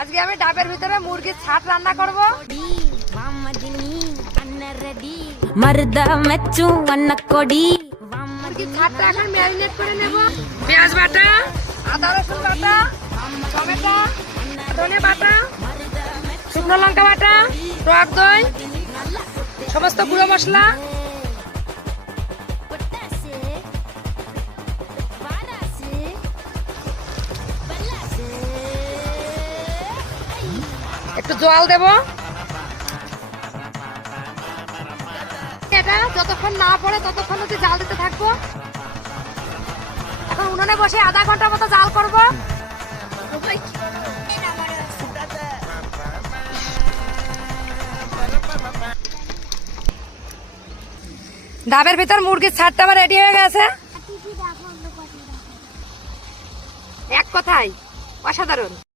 আজকে আমি ডাবের ভিতরে মুরগির ছাট রান্না করব। মর্দা মেচু আন্না কোডি মুরগির ছাটটা এখন ম্যারিনেট করে নেব। পেঁয়াজ বাটা, আদা রসুন বাটা, টমেটো, ধনে বাটা, শুকনো লঙ্কা বাটা, টক দই, সমস্ত গুঁড়ো মশলা, একটু জল দেব। এটা যতক্ষণ না পড়ে ততক্ষণ অবধি জাল দিতে থাকবো। এখন উনুনে বসে আধা ঘন্টার মতো জাল করব। ডাবের ভিতর মুরগির ছাড়টা আমার রেডি হয়ে গেছে। এক কথায় অসাধারণ।